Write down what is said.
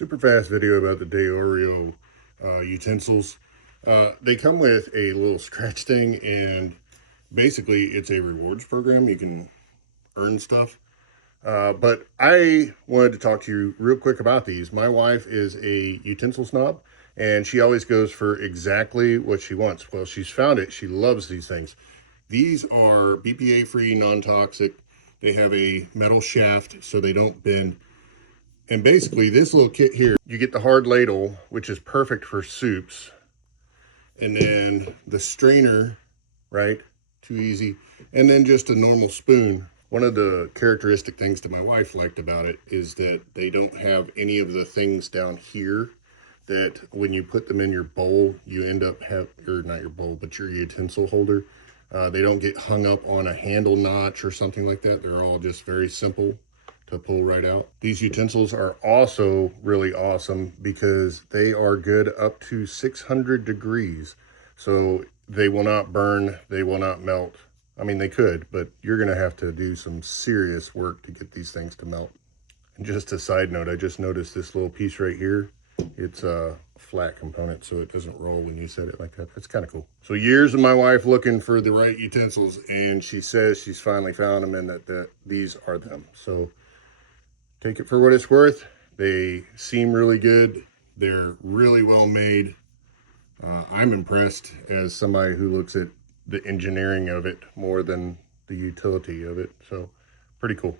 Super fast video about the day Oreo utensils. They come with a little scratch thing, and basically it's a rewards program. You can earn stuff. But I wanted to talk to you real quick about these. My wife is a utensil snob, and she always goes for exactly what she wants. Well, she's found it. She loves these things. These are BPA free, non-toxic. They have a metal shaft so they don't bend. And basically this little kit here, you get the hard ladle, which is perfect for soups. And then the strainer, right? Too easy. And then just a normal spoon. One of the characteristic things that my wife liked about it is that they don't have any of the things down here that when you put them in your bowl, you end up or not your bowl, but your utensil holder. They don't get hung up on a handle notch or something like that. They're all just very simple to pull right out. These utensils are also really awesome because they are good up to 600 degrees. So they will not burn, they will not melt. I mean, they could, but you're gonna have to do some serious work to get these things to melt. And just a side note, I just noticed this little piece right here. It's a flat component, so it doesn't roll when you set it like that. That's kind of cool. So years of my wife looking for the right utensils, and she says she's finally found them and that these are them. So take it for what it's worth. They seem really good. They're really well made. I'm impressed as somebody who looks at the engineering of it more than the utility of it. So pretty cool.